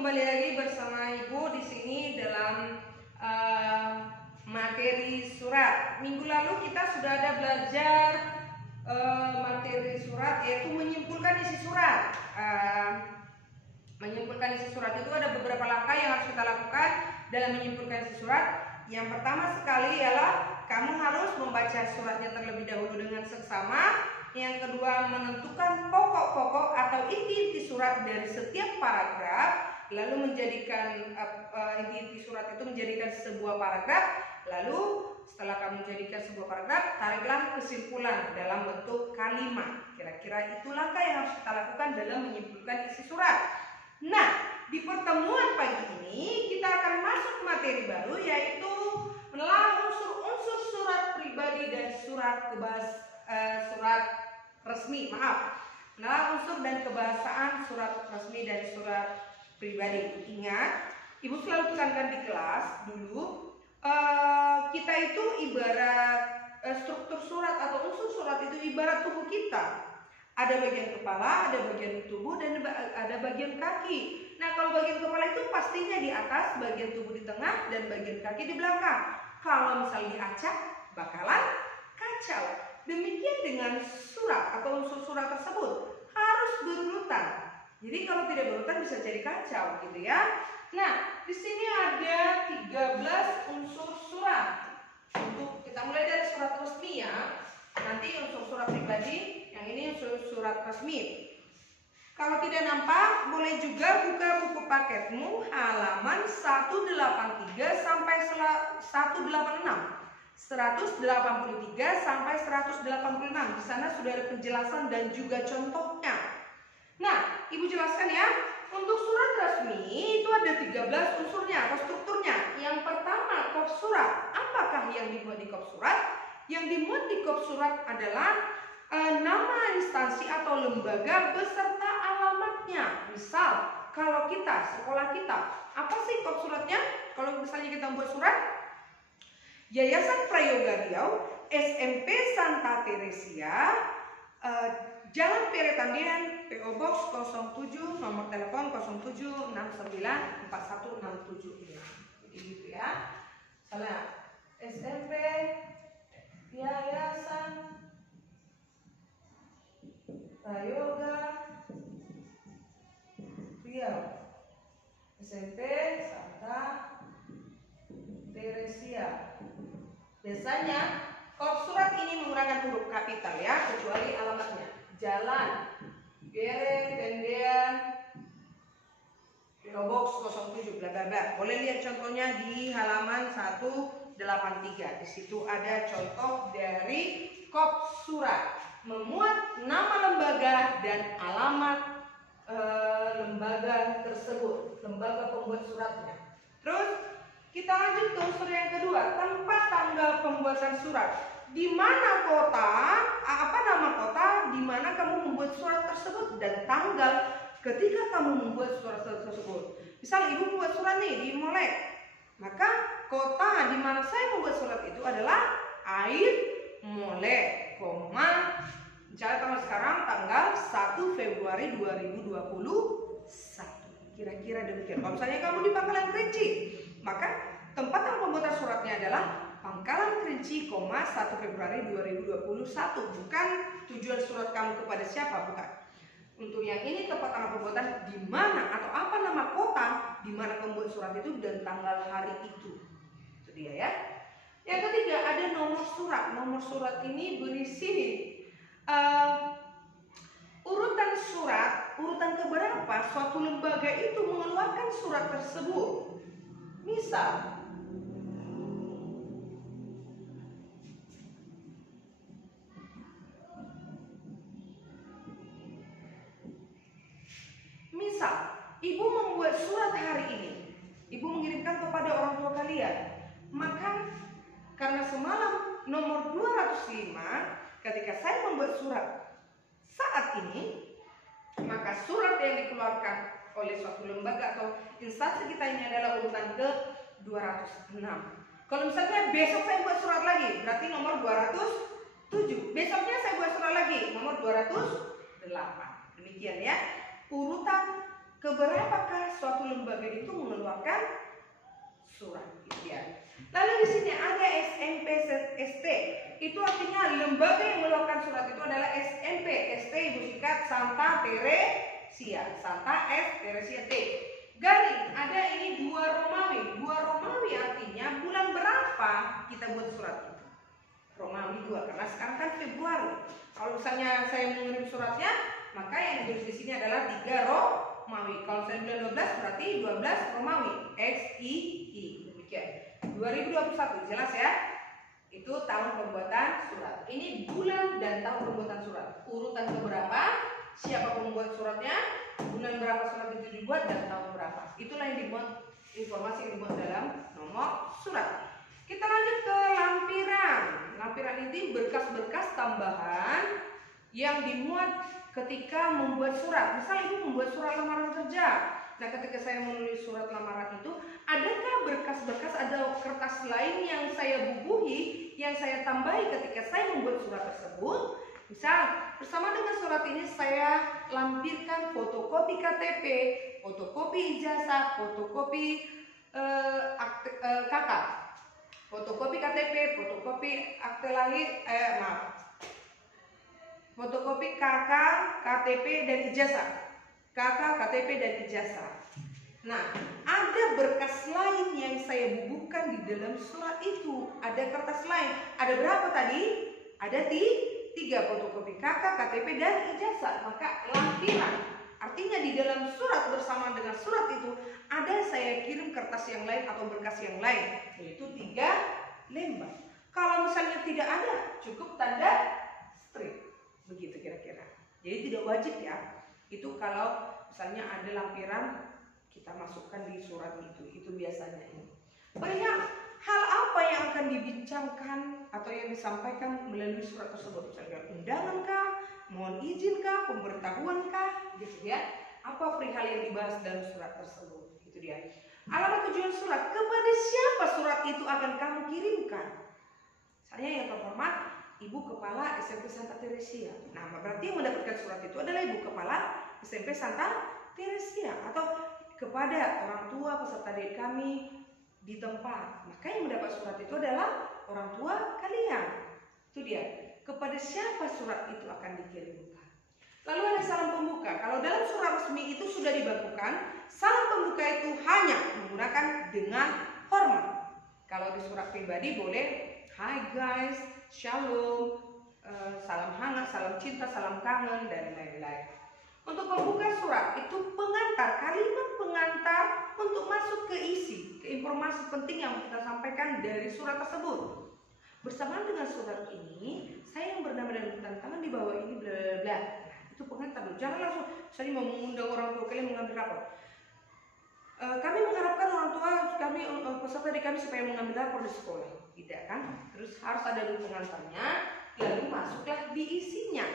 kembali lagi bersama Ibu di sini dalam materi surat. Minggu lalu kita sudah ada belajar materi surat, yaitu menyimpulkan isi surat. Menyimpulkan isi surat itu ada beberapa langkah yang harus kita lakukan dalam menyimpulkan isi surat. Yang pertama sekali ialah kamu harus membaca suratnya terlebih dahulu dengan seksama. Yang kedua, menentukan pokok-pokok atau inti-inti surat dari setiap paragraf, lalu menjadikan inti-inti surat itu menjadikan sebuah paragraf. Lalu setelah kamu jadikan sebuah paragraf, tariklah kesimpulan dalam bentuk kalimat. Kira-kira itu langkah yang harus kita lakukan dalam menyimpulkan isi surat. Nah, di pertemuan pagi ini kita akan masuk materi baru, yaitu menelah unsur-unsur surat pribadi dan surat resmi, menelah unsur dan kebahasaan surat resmi dan surat pribadi. Ingat, Ibu selalu tekankan di kelas dulu, kita itu ibarat struktur surat atau unsur surat itu ibarat tubuh kita. Ada bagian kepala, ada bagian tubuh, dan ada bagian kaki. Nah, kalau bagian kepala itu pastinya di atas, bagian tubuh di tengah, dan bagian kaki di belakang. Kalau misalnya diacak, bakalan kacau. Demikian dengan surat atau unsur surat tersebut harus berurutan. Jadi kalau tidak berurutan bisa jadi kacau, gitu ya. Nah, di sini ada 13 unsur surat. Untuk kita mulai dari surat resmi ya. Nanti unsur surat pribadi, yang ini unsur surat resmi. Kalau tidak nampak, boleh juga buka buku paketmu halaman 183 sampai 186. 183 sampai 186. Di sana sudah ada penjelasan dan juga contohnya. Nah, Ibu jelaskan ya. Untuk surat resmi itu ada 13 unsurnya atau strukturnya. Yang pertama, kop surat. Apakah yang dimuat di kop surat? Yang dimuat di kop surat adalah nama instansi atau lembaga beserta alamatnya. Misal, kalau kita, sekolah kita, apa sih kop suratnya? Kalau misalnya kita membuat surat, Yayasan Prayoga Riau, SMP Santa Teresia, Jalan Peretandian, PO Box 07, nomor telepon 07694167 ini. Jadi gitu ya. Misalnya SMP Yayasan Prayoga Riau, SMP Santa Teresia. Biasanya kop surat ini menggunakan huruf kapital ya, kecuali alamatnya. Jalan Peretandian, PO Box 07 bla bla bla. Boleh lihat contohnya di halaman 183. Di situ ada contoh dari kop surat. Memuat nama lembaga dan alamat lembaga tersebut, lembaga pembuat suratnya. Terus kita lanjut ke unsur yang kedua, tempat tanggal pembuatan surat. Di mana kota, apa nama kota di mana kamu membuat surat tersebut, dan tanggal ketika kamu membuat surat tersebut. Misal Ibu membuat surat nih di Molek, maka kota di mana saya membuat surat itu adalah Air Molek, misalnya tanggal sekarang tanggal 1 Februari 2021. Kira-kira demikian. Kalau misalnya kamu di Pangkalan Kerinci, maka tempat yang pembuatan suratnya adalah Pangkalan Kerinci, 1 Februari 2021. Bukan tujuan surat kamu kepada siapa, bukan. Untuk yang ini tempat tanggal pembuatan di mana atau apa nama kota di mana pembuat surat itu dan tanggal hari itu. Itu dia ya. Yang ketiga ada nomor surat. Nomor surat ini berisi urutan surat, urutan keberapa suatu lembaga itu mengeluarkan surat tersebut. Misal, Ibu membuat surat hari ini, Ibu mengirimkan kepada orang tua kalian. Maka karena semalam nomor 205, ketika saya membuat surat saat ini, maka surat yang dikeluarkan oleh suatu lembaga atau instansi kita ini adalah urutan ke 206. Kalau misalnya besok saya buat surat lagi, berarti nomor 207. Besoknya saya buat surat lagi, nomor 208. Demikian ya, urutan keberapakah suatu lembaga itu mengeluarkan surat, gitu ya. Lalu di sini ada SMP ST, itu artinya lembaga yang mengeluarkan surat itu adalah SMP. ST ibu singkat Santa Teresia, Santa S Teresia T. Garing, ada ini 2 Romawi. 2 Romawi artinya bulan berapa kita buat surat itu. Romawi 2, karena sekarang kan Februari. Kalau misalnya saya mengirim suratnya, maka yang ditulis di sini adalah 3 Romawi. Kalau saya bulan 12 berarti 12 Romawi. XII. Demikian. 2021 jelas ya. Itu tahun pembuatan surat. Ini bulan dan tahun pembuatan surat. Urutan keberapa? Siapa pembuat suratnya? Bulan berapa surat itu dibuat dan tahun berapa? Itulah yang dibuat, informasi yang dibuat dalam nomor surat. Kita lanjut ke lampiran. Lampiran ini berkas-berkas tambahan yang dimuat ketika membuat surat. Misal ibu membuat surat lamaran kerja. Nah, ketika saya menulis surat lamaran itu, adakah berkas-berkas, ada kertas lain yang saya bubuhi, yang saya tambahi ketika saya membuat surat tersebut? Misal, bersama dengan surat ini saya lampirkan fotokopi KTP, fotokopi ijazah, fotokopi KK, fotokopi KTP, fotokopi akte lahir, fotokopi KK, KTP dan ijazah. KK, KTP dan ijazah. Nah, ada berkas lain yang saya bubuhkan di dalam surat itu. Ada kertas lain. Ada berapa tadi? Ada 3 fotokopi KK, KTP dan ijazah. Maka lampiran. Artinya di dalam surat bersama dengan surat itu ada saya kirim kertas yang lain atau berkas yang lain, yaitu 3 lembar. Kalau misalnya tidak ada, cukup tanda strip. Begitu kira-kira. Jadi tidak wajib ya. Itu kalau misalnya ada lampiran kita masukkan di surat itu biasanya ini. Perihal hal apa yang akan dibincangkan atau yang disampaikan melalui surat tersebut? Misalnya undangan kah, mohon izin kah, pemberitahuan kah, gitu ya. Apa perihal yang dibahas dalam surat tersebut? Itu dia. Alamat tujuan surat, kepada siapa surat itu akan kamu kirimkan? Saya yang terhormat Ibu Kepala SMP Santa Teresia. Nah, berarti yang mendapatkan surat itu adalah Ibu Kepala SMP Santa Teresia atau kepada orang tua peserta didik kami di tempat. Maka yang mendapat surat itu adalah orang tua kalian. Itu dia. Kepada siapa surat itu akan dikirimkan? Lalu ada salam pembuka. Kalau dalam surat resmi itu sudah dibakukan, salam pembuka itu hanya menggunakan dengan hormat. Kalau di surat pribadi boleh Hai guys, shalom, salam hangat, salam cinta, salam kangen, dan lain-lain. Untuk membuka surat itu pengantar, kalimat pengantar untuk masuk ke isi, ke informasi penting yang kita sampaikan dari surat tersebut. Bersamaan dengan surat ini, saya yang bernama dan tanda tangan di bawah ini bla bla bla. Itu pengantar dulu. Jangan langsung saya mau mengundang orang tua kalian mengambil rapor. Kami mengharapkan orang tua kami, peserta didik kami supaya mengambil rapor di sekolah. Tidak kan? Terus harus ada dulu pengantarnya, lalu masuklah di isinya.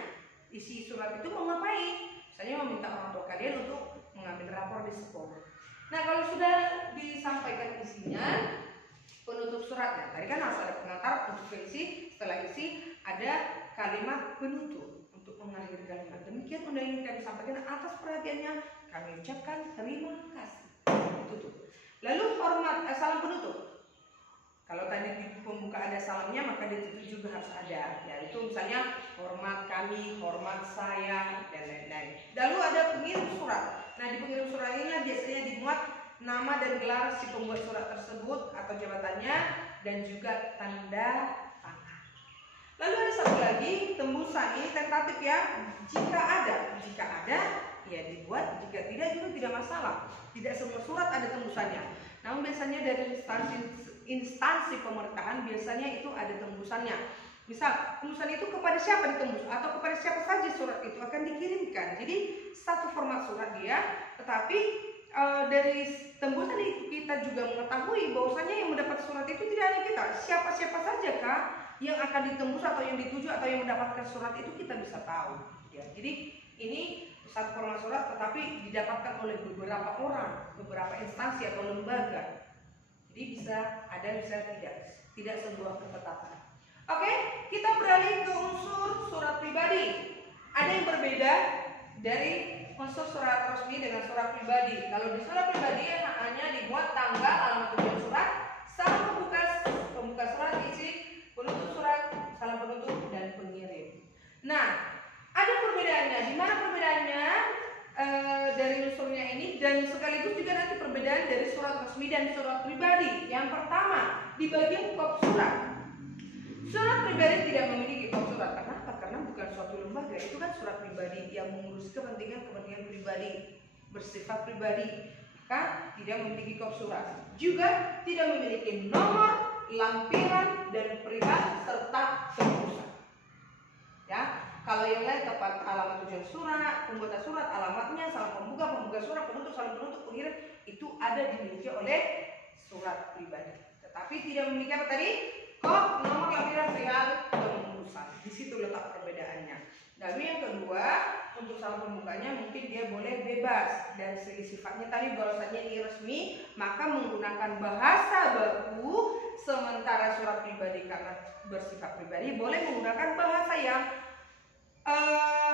Isi surat itu mau ngapain? Misalnya meminta orang tua kalian untuk mengambil rapor di sekolah. Nah, kalau sudah disampaikan isinya, penutup suratnya. Tadi kan harus ada pengantar untuk isi. Setelah isi ada kalimat penutup untuk mengakhiri kalimat. Demikian undang yang kami sampaikan. Atas perhatiannya kami ucapkan terima kasih. Tutup. Lalu hormat, salam penutup. Kalau tadi di pembuka ada salamnya, maka di tutup juga harus ada. Yaitu misalnya hormat kami, hormat saya, dan lain-lain. Lalu ada pengirim surat. Nah, di pengirim surat ini biasanya dimuat nama dan gelar si pembuat surat tersebut atau jabatannya dan juga tanda tangan. Lalu ada satu lagi tembusan. Ini tentatif ya. Jika ada ya dibuat. Jika tidak juga tidak masalah. Tidak semua surat ada tembusannya. Namun biasanya dari instansi pemerintahan biasanya itu ada tembusannya. Misal tembusan itu kepada siapa ditembus atau kepada siapa saja surat itu akan dikirimkan. Jadi satu format surat dia, tetapi dari tembusan itu kita juga mengetahui bahwasanya yang mendapat surat itu tidak hanya kita, siapa-siapa saja kah yang akan ditembus atau yang dituju atau yang mendapatkan surat itu kita bisa tahu. Ya, jadi ini satu format surat tetapi didapatkan oleh beberapa orang, beberapa instansi atau lembaga. Jadi bisa ada, bisa tidak sebuah ketetapan. Oke, kita beralih ke unsur surat pribadi. Ada yang berbeda dari unsur surat resmi resmi dengan surat pribadi. Kalau di surat pribadi hanya dimuat tanggal, alamat tujuan surat, salam pembuka surat, isi penutup surat, salam penutup, dan pengirim. Nah, ada perbedaannya. Di mana perbedaannya dari unsurnya ini, dan sekaligus juga nanti perbedaan dari surat resmi dan surat pribadi. Yang pertama, di bagian kop surat. Surat pribadi tidak memiliki kop surat. Kenapa? Karena bukan suatu lembaga, itu kan surat pribadi yang mengurus kepentingan pribadi, bersifat pribadi, maka tidak memiliki kop surat. Juga tidak memiliki nomor, lampiran, dan perihal serta tembusan. Ya, kalau yang lain tepat alamat tujuan surat, pembuatan surat, alamatnya, salam pembuka surat, penutup, salam penutup, pengirim, itu ada dimiliki oleh surat pribadi. Tetapi tidak memiliki apa tadi? Kop, nomor, lampiran, perihal, tembusan. Di situ letak perbedaannya. Lalu yang kedua, untuk salam pembukanya mungkin dia boleh bebas dari segi sifatnya tadi bahwasanya ini resmi, maka menggunakan bahasa baku, sementara surat pribadi karena bersifat pribadi boleh menggunakan bahasa yang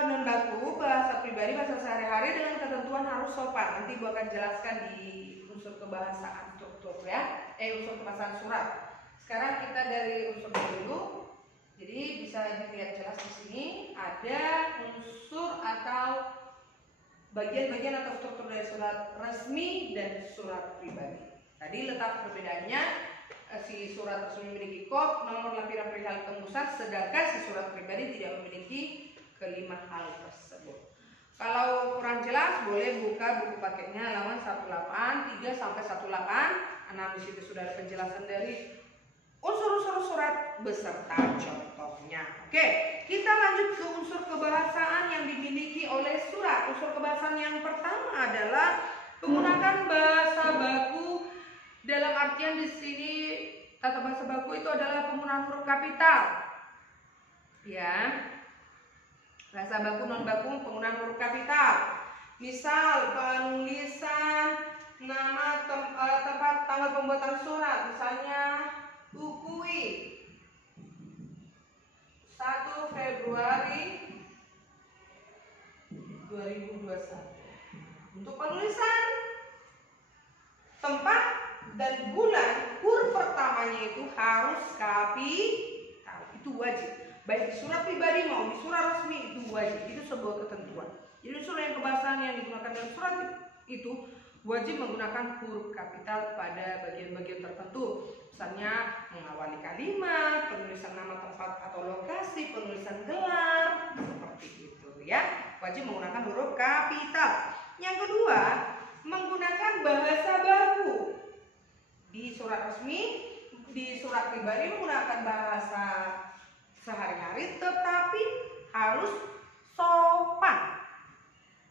non baku, bahasa pribadi, bahasa sehari-hari dengan ketentuan harus sopan. Nanti Ibu akan jelaskan di unsur kebahasaan struktur ya, unsur kebahasaan surat. Sekarang kita dari unsur dulu. Jadi bisa dilihat jelas di sini ada unsur atau bagian-bagian atau struktur dari surat resmi dan surat pribadi. Tadi letak perbedaannya, si surat resmi memiliki kop, nomor, lampiran, perihal, tembusan, sedangkan si surat pribadi tidak memiliki kelima hal tersebut. Kalau kurang jelas boleh buka buku paketnya halaman 183 sampai 186. Di situ sudah ada penjelasan dari unsur-unsur surat beserta contohnya. Oke, kita lanjut ke unsur kebahasaan yang dimiliki oleh surat. Unsur kebahasaan yang pertama adalah menggunakan bahasa baku. Dalam artian di sini tata bahasa baku itu adalah penggunaan huruf kapital. Ya. Bahasa baku non baku penggunaan huruf kapital. Misal penulisan nama tempat tanggal pembuatan surat, misalnya Ukui 1 Februari 2021. Untuk penulisan tempat dan bulan, huruf pertamanya itu harus kapital. Itu wajib. Baik di surat pribadi maupun di surat resmi itu wajib. Itu sebuah ketentuan. Jadi unsur yang kebahasaan yang digunakan dalam surat itu wajib menggunakan huruf kapital pada bagian-bagian tertentu. Misalnya mengawali kalimat, penulisan nama tempat atau lokasi, penulisan gelar, seperti itu ya. Wajib menggunakan huruf kapital. Yang kedua, menggunakan bahasa baku. Di surat resmi, di surat pribadi menggunakan bahasa sehari-hari tetapi harus sopan.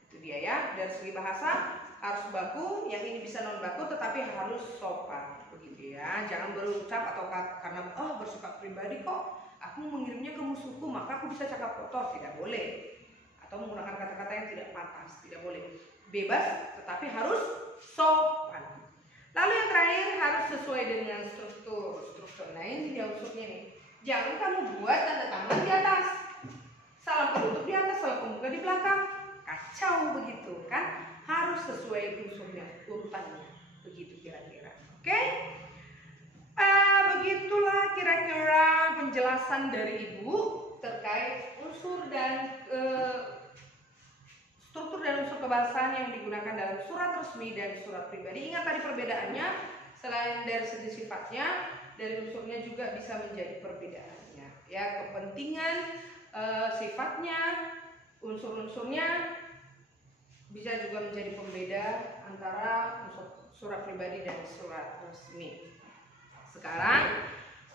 Itu dia ya, dari segi bahasa harus baku, yang ini bisa non baku tetapi harus sopan, begitu ya. Jangan berucap atau karena bersifat pribadi kok aku mengirimnya ke musuhku maka aku bisa cakap kotor, tidak boleh. Atau menggunakan kata-kata yang tidak pantas, tidak boleh. Bebas tetapi harus sopan. Lalu yang terakhir harus sesuai dengan struktur. Nah ini dia unsurnya nih. Jangan kamu buat tanda tangan di atas, salam penutup di atas, salam pembuka di belakang. Kacau begitu kan? Harus sesuai unsurnya, urutannya, begitu kira-kira. Oke? Begitulah kira-kira penjelasan dari Ibu terkait unsur dan struktur dan unsur kebahasaan yang digunakan dalam surat resmi dan surat pribadi. Ingat tadi perbedaannya, selain dari segi sifatnya, dari unsurnya juga bisa menjadi perbedaannya. Ya, kepentingan, sifatnya, unsur-unsurnya bisa juga menjadi pembeda antara surat pribadi dan surat resmi. Sekarang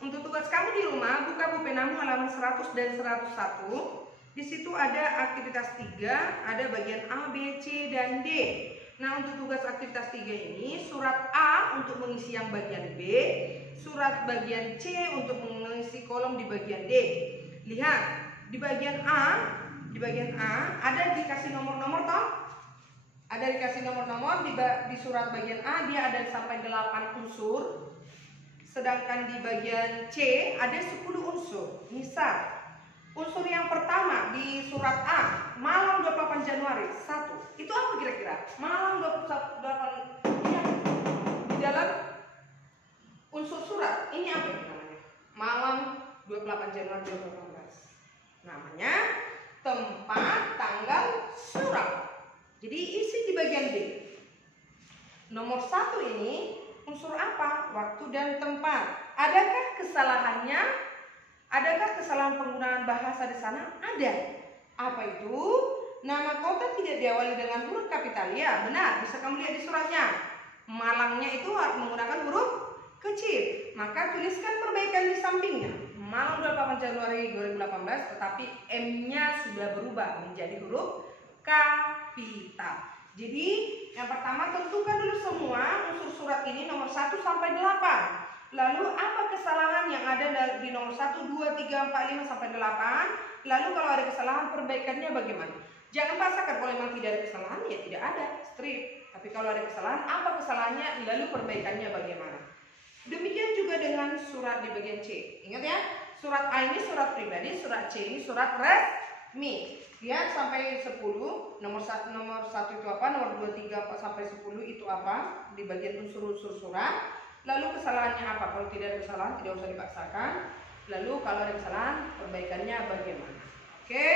untuk tugas kamu di rumah, buka bupenamu halaman 100 dan 101. Di situ ada aktivitas 3, ada bagian A, B, C, dan D. Nah, untuk tugas aktivitas 3 ini, surat A untuk mengisi yang bagian B, surat bagian C untuk mengisi kolom di bagian D. Lihat, di bagian A ada dikasih nomor-nomor toh? Ada dikasih nomor-nomor di surat bagian A dia ada sampai 8 unsur. Sedangkan di bagian C ada 10 unsur. Misal, unsur yang pertama di surat A malam 28 Januari 1. Itu apa kira-kira? Malam 28 ini di dalam unsur surat. Ini apa ini namanya? Malam 28 Januari 2018. Namanya tempat tanggal surat. Jadi isi di bagian B. Nomor 1 ini unsur apa? Waktu dan tempat. Adakah kesalahannya? Adakah kesalahan penggunaan bahasa di sana? Ada. Apa itu? Nama kota tidak diawali dengan huruf kapital. Ya, benar. Bisa kamu lihat di suratnya. Malangnya itu menggunakan huruf kecil. Maka tuliskan perbaikan di sampingnya. Malam 28 Januari 2018, tetapi M-nya sudah berubah menjadi huruf kapital. Jadi yang pertama tentukan dulu semua unsur surat ini nomor 1 sampai 8. Lalu apa kesalahan yang ada di nomor 1, 2, 3, 4, 5 sampai 8. Lalu kalau ada kesalahan perbaikannya bagaimana? Jangan paksakan, kalau memang tidak ada kesalahan ya tidak ada, strip. Tapi kalau ada kesalahan, apa kesalahannya lalu perbaikannya bagaimana? Demikian juga dengan surat di bagian C. Ingat ya, surat A ini surat pribadi, surat C ini surat resmi. Lihat sampai 10, nomor 1 itu apa, nomor 2, 3, 4 sampai 10 itu apa di bagian unsur-unsur surat. Lalu kesalahannya apa? Kalau tidak ada kesalahan tidak usah dipaksakan. Lalu kalau ada kesalahan perbaikannya bagaimana? Oke,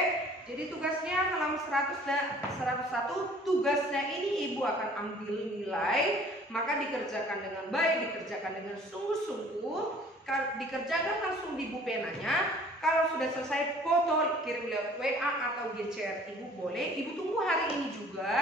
jadi tugasnya halaman 100 dan 101. Tugasnya ini ibu akan ambil nilai, maka dikerjakan dengan baik, dikerjakan dengan sungguh-sungguh, dikerjakan langsung di buku penanya. Kalau sudah selesai foto kirim lewat WA atau GCR ibu boleh. Ibu tunggu hari ini juga.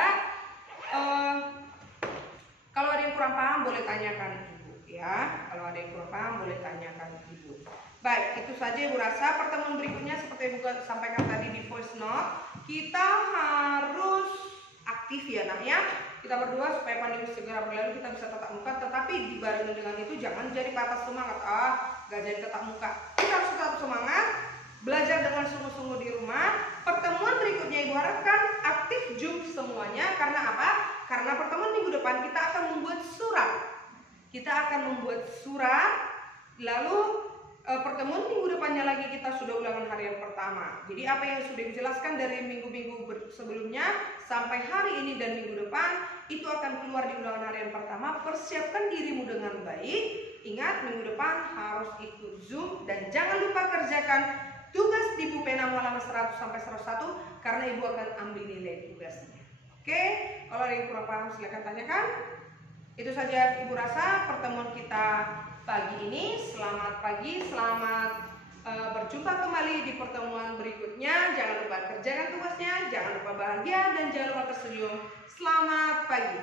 Kalau ada yang kurang paham boleh tanyakan ibu ya. Kalau ada yang kurang paham boleh tanyakan ibu. Baik, itu saja ibu rasa. Pertemuan berikutnya seperti ibu sampaikan tadi di voice note, kita harus aktif ya nak ya. Kita berdua supaya pandemi segera berlalu kita bisa tatap muka. Tetapi dibarengi dengan itu jangan jadi patah semangat. Gak jadi tatap muka. Kita harus tetap semangat, belajar dengan sungguh-sungguh di rumah. Pertemuan berikutnya ibu harapkan aktif Zoom semuanya. Karena apa? Karena pertemuan minggu depan kita akan membuat surat. Kita akan membuat surat. Lalu pertemuan minggu depannya lagi kita sudah ulangan harian pertama. Jadi apa yang sudah dijelaskan dari minggu-minggu sebelumnya sampai hari ini dan minggu depan itu akan keluar di ulangan harian pertama. Persiapkan dirimu dengan baik. Ingat minggu depan harus ikut Zoom dan jangan lupa kerjakan tugas di buku pena halaman 100 sampai 101 karena ibu akan ambil nilai tugasnya. Oke, kalau ada yang kurang paham silakan tanyakan. Itu saja ibu rasa pertemuan kita pagi ini. Selamat pagi, selamat berjumpa kembali di pertemuan berikutnya. Jangan lupa kerjakan tugasnya, jangan lupa bahagia dan jangan lupa tersenyum. Selamat pagi.